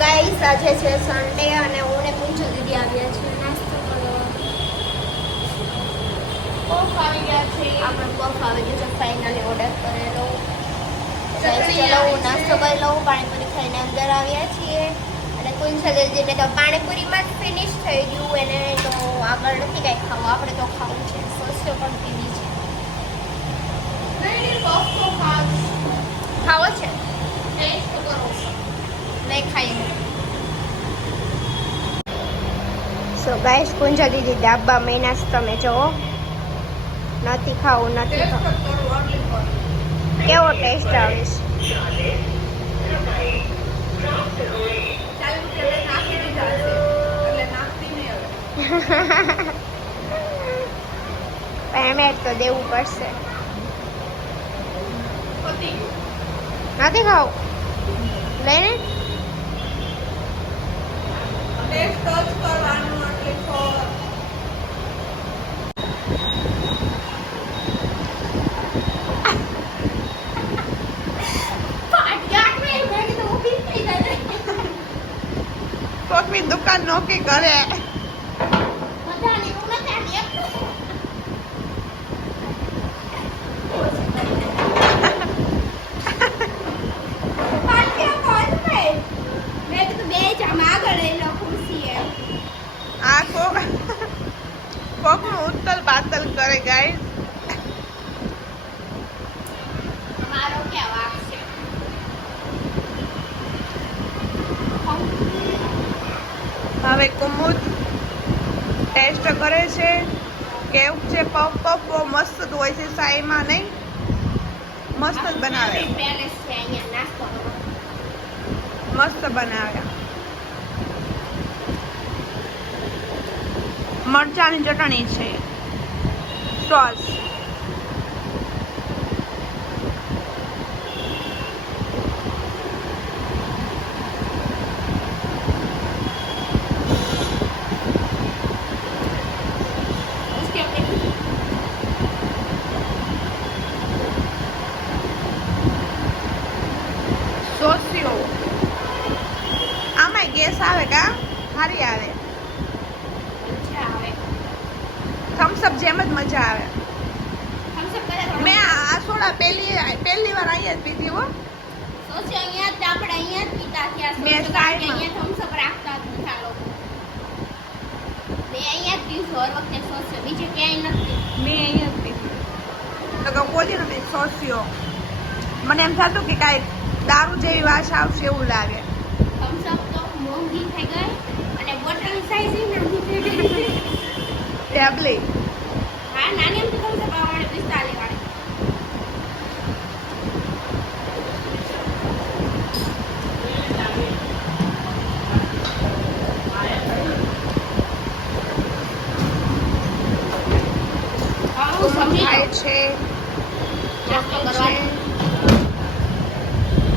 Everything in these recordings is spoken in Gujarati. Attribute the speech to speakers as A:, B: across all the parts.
A: ગાઈસ આજે છે સન્ડે અને હું ને પૂંજુ દીદી આવ્યા છે નાસ્તો કરવા પફ આવી ગયા છે. આપણે પફ આવી ગયો છે. ફાઇનલી ઓર્ડર કરેલો. ચલો હું નાસ્તો કરી લઉં. પાણીપુરી ખાઈને અંદર આવ્યા છીએ. અને કુંજલ દીદીને તો પાણીપુરીમાં જ ફિનિશ થઈ ગયું. એને તો આગળ નથી કાંઈ ખાવું. આપણે તો ખાવું છે. સોસો પણ પીવી છે. ખાવો છે? ટેસ્ટ કરો નહીં ખાઈ સો ગાઈસ કુંજા દીદી ડાબા મહિના તમે જોવો. નથી ખાવું નથી કેવો ટેસ્ટ આવે છે? પેમેન્ટ તો દેવું પડશે. નથી ખાવું? લઈને?
B: કોકની દુકાન નોકી સાઈમાં નહીં મસ્ત જ બનાવે. મસ્ત બનાવ્યા મરચાની ચટણી છે. સોસ. આમાં આવે કા? સારી આવે. થમ્સઅપ જેમ જ મજા આવે. મેં આ સોડા પહેલી પહેલી વાર અહીંયા જ પીધી હો. મને એમ થતું કે કાંઈ દારૂ જેવી વાસ આવશે એવું લાગે.
A: થમ્સ અપ તો મોંઘી થઈ ગઈ અને બોટલની સાઈઝ નાની થઈ ગઈ
B: ટેબલી
A: હા નાની એમ તો વાળી. આવું સમજી
B: ખાય છે.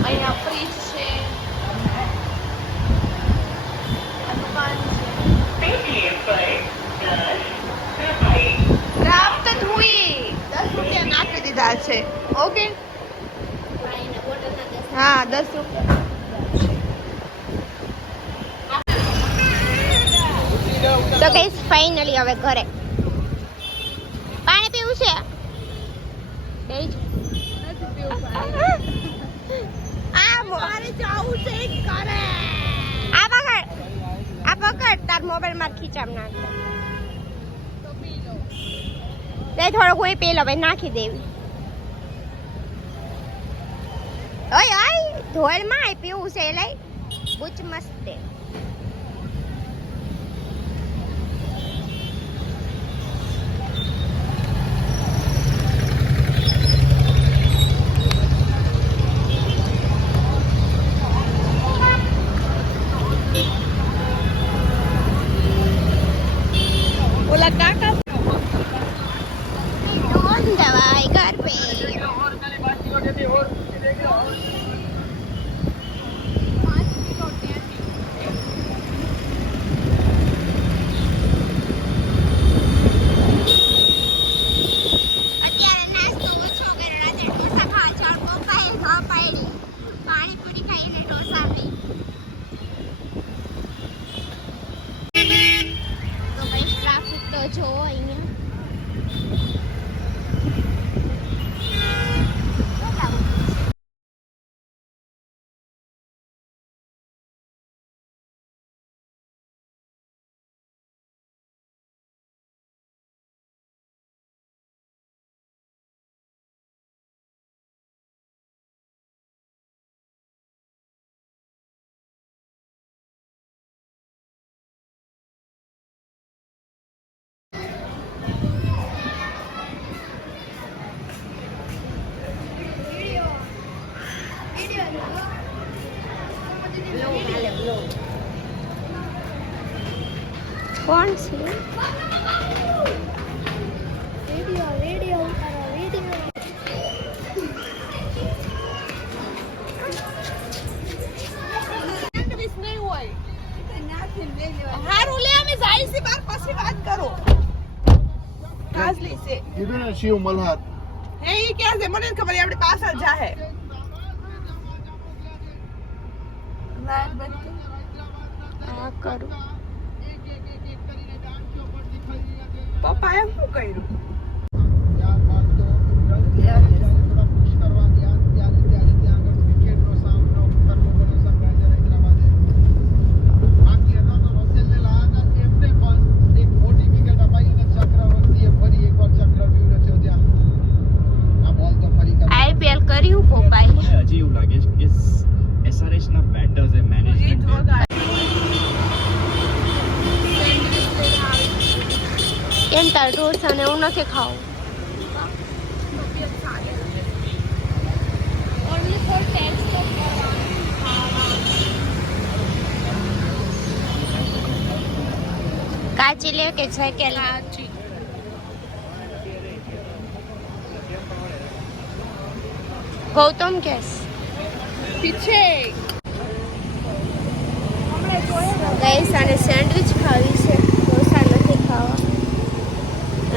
B: અહીંયા ફ્રીજ છે આ દુકાન છે પ્રાપ્ત હુઈ દસ રૂપિયા નાખી દીધા છે ઓકે
A: પાણીના બોટલના દસ
B: હા દસ રૂપિયા
A: તો કઈ ફાઇનલી હવે ઘરે. પાણી પીવું છે? બેજ આ મારે જાવું છે ઘરે આ પકડ. તાર મોબાઈલમાં ખીચામ તે થોડો કોઈ પેલો ભાઈ નાખી દેવી. ઓય ઓય ધોળમાં પીવું છે, લઈ. બુચ મસ્ત
C: કીધું ને શિવ મલ્હાર
B: હે ઈ ક્યાં છે મને નથી ખબર ઈ આપણી પાછળ જાહે
A: આ કરું
B: પપ્પા એમ શું કર્યું
C: ત્યારબાદ તો થોડા પુશ કરવા ત્યાં ત્યારે ત્યારે ત્યાં આગળ વિકેટનો સામનો કરવો પડ્યો સનરાઈઝર હૈદરાબાદે બાકી હતા તો રસેલને લાયા હતા એમને પણ એક મોટી વિકેટ અપાઈ અને ચક્રવર્તીએ ફરી એકવાર ચક્રવ્યૂહ રચ્યો ત્યાં આ બોલ તો ફરી કરવા
A: આઈપીએલ કર્યું પોપાઈ
D: મને હજી એવું લાગે છે કે એસઆરએચ ના બેટર્સ એ મેનેજમેન્ટ
A: કેમ તાર ને એવું નથી ખાવું. કાચી લે કે છે કે
B: કાચી.
A: ગૌતમ કેસ.
B: પીછે.
A: ગઈસ અને સેન્ડવિચ ખાવી છે. ઢોસા નથી ખાવા.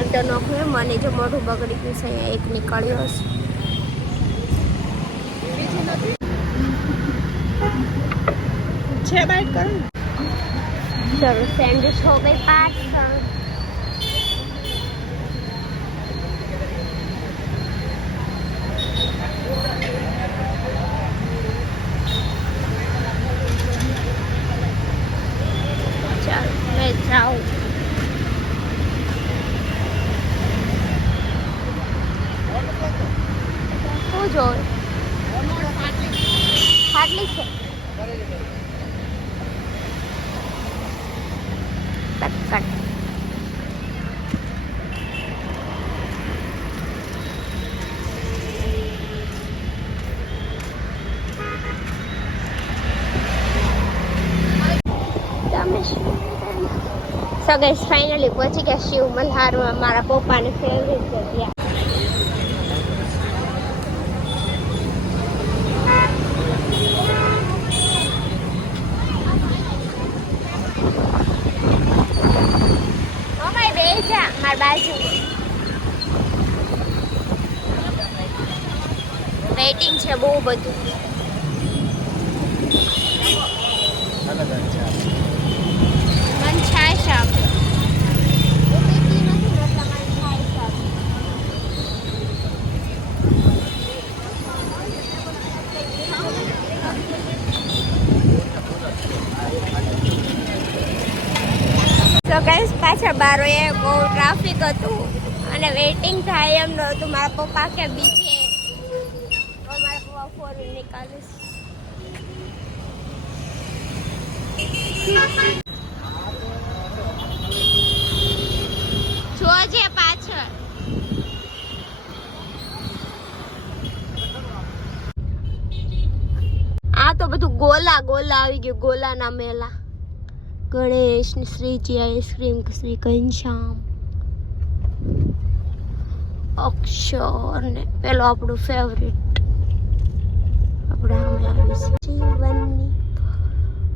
A: તો નોખું એમ મને જો મોઢું બગડી ગયું છે અહીંયા એક નીકળ્યો
B: છે બાઈટ
A: ચલો સેન્ડવિચ હો પાંચ ચાલો મેં જાઉં. છે ગેસ ફાઇનલી પહોંચી ગયા શિવ મલ્હારમાં મારા પપ્પાની ફેવરેટ જગ્યા મમ્મી બે જા મારી બાજુ. વેઇટિંગ છે બહુ બધું. મન છાશ આપે હું પીતી નથી ને એટલે મને છાશ આપે તો ગાઈસ પાછળ બારોએ બહુ ટ્રાફિક હતું અને વેઇટિંગ થાય એમ નહોતું મારા પપ્પા કે, બીજે. મારા પપ્પા ફોર વ્હીલ નીકાળે જોજે પાછળ. આ તો બધું ગોલા ગોલા આવી ગયું, ગોલાના મેલા. ગણેશ ને શ્રીજી આઈસ્ક્રીમ શ્રી ઘનશ્યામ. અક્ષર ને પેલો આપણું ફેવરેટ આપણે અમે આવી છે જીવનની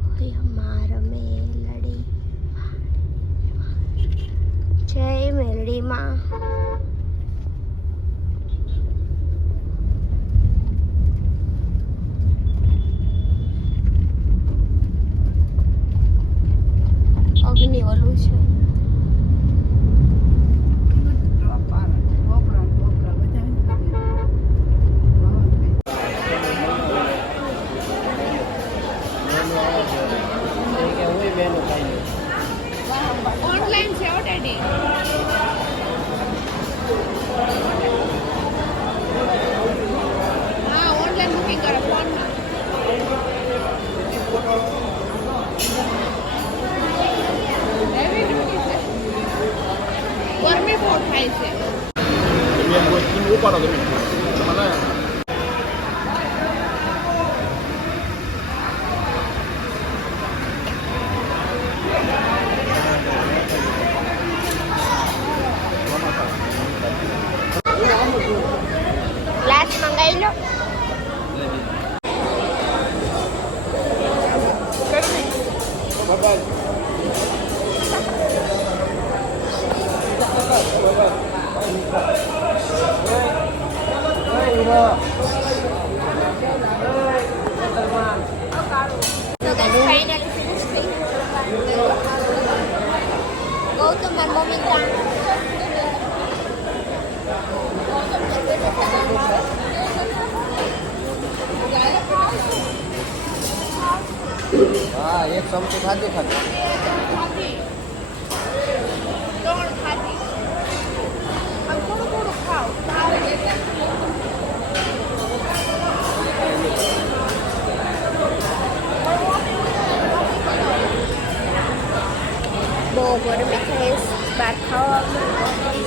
A: હોય અમાર મેલડી. જય મેલડીમાં.
C: 你，我
A: 录取。Indonesia. Demian gue ini para demi. Kemana ya? Last mangailo. Bye bye.
C: હા એક ચમચી ખાધી ખાધી
B: ત્રણ ખાધી આમ થોડું થોડું ખાઓ ભાવે એટલે
A: બહુ ગરમી થાય છે. બહાર ખાવામાં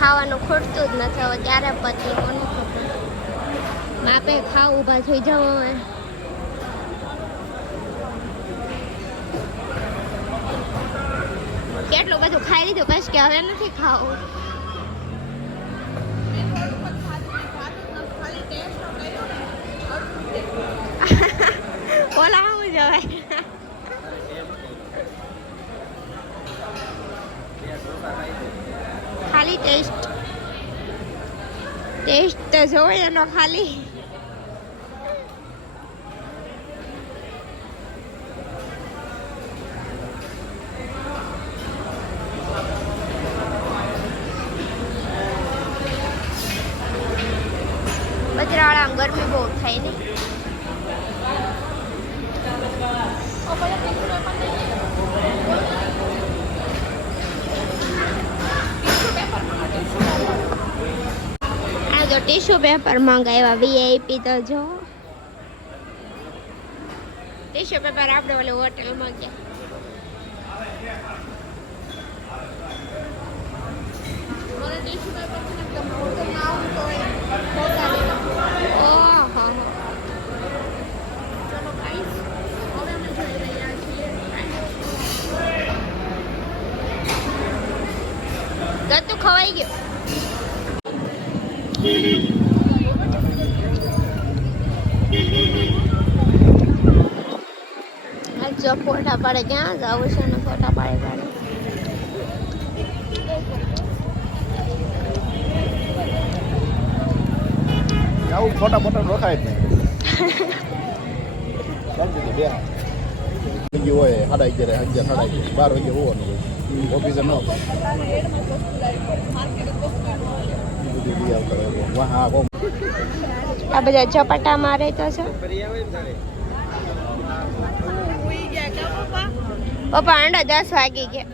A: ખાવાનું ખૂટતું જ નથી. હવે ક્યારે પતી કોને ખબર માપે ખાવ, ઊભા થઈ જાવ હવે. કેટલું બધું ખાઈ લીધું? બસ કે હવે નથી ખાવું. ઓલા આવું જવાય ખાલી ટેસ્ટ ટેસ્ટ તો જોવે એનો ખાલી. બજરાળામાં ગરમી બહુ થાય ને. ટીશ્યુ પેપર મંગાવ્યા વીઆઈપી તો જો. ટીશ્યુ પેપર આપણે ઓલે હોટલમાં ગયા.
B: મને ટીશ્યુ પેપર છે ને તમે હોટલમાં આવો તો એ ફોટા લેવા
A: ઓહો
B: ચલો ગાઈસ હવે અમે જઈ રહ્યા છીએ
A: ગતું ખવાઈ ગયું આ જો ફોટા પાડે ક્યાં જવું છે ને ફોટા પાડે પાડે
C: આવું ફોટા ફોટા રોખાય જ નહીં. બે હોય સાડા અગિયારે અગિયાર સાડા અગિયાર બાર વાગે હોવાનું હોય. ઓફિસે ન
A: આ બધા ચપાટા મારે તો છે
B: ઉઈ ગયા કા પપ્પા
A: પપ્પા આંડા દસ વાગી ગયા.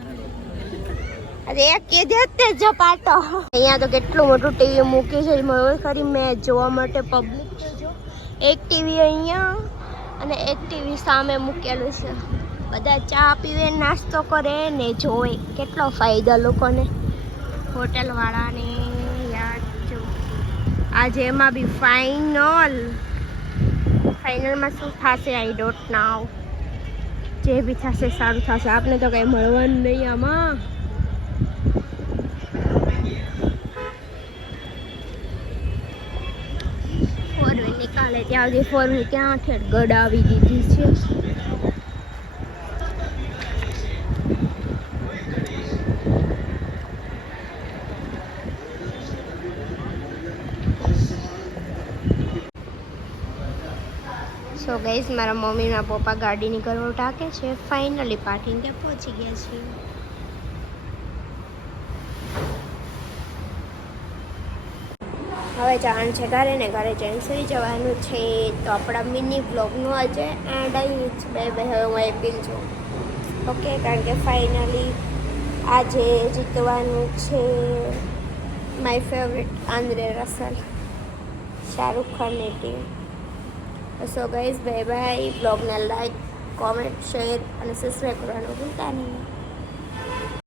A: અરે એક કે તે પાટો. અહીંયા તો કેટલું મોટું ટીવી મૂક્યું છે, એમાં ખરી મેચ જોવા માટે પબ્લિક જો. એક ટીવી અહીંયા અને એક ટીવી સામે મૂકેલું છે. બધા ચા પીવે, નાસ્તો કરે ને જોવે. કેટલો ફાયદો લોકોને. હોટલવાળાને યાદ જો. આજે એમાં બી ફાઇનલ ફાઇનલમાં શું થશે આઈ ડોન્ટ નાવ જે બી થશે સારું થશે. આપને તો કંઈ મળવાનું નહીં આમાં. ફોર નીકાળે ત્યાં સુધી ફોર ક્યાં ઠેર ગડાવી દીધી છે. સો મારા મમ્મી મારા પપ્પા ગાડીની કરવો ટાકે છે. ફાઇનલી પાર્કિંગ કે પહોંચી ગયા છીએ. હવે જવાનું છે ઘરે ને ઘરે જઈને સુઈ જવાનું છે. તો આપણા મિની બ્લોગનું આજે એન્ડ અહીં જ. બે બે, હવે હું એપીલ છું. ઓકે કારણ કે ફાઇનલી આજે જીતવાનું છે my favourite Andre Russell, Shahrukh ખાનની team so guys bye bye બ્લોગને like comment share અને સબસ્ક્રાઈબ કરવાનું ભૂલતા નહીં.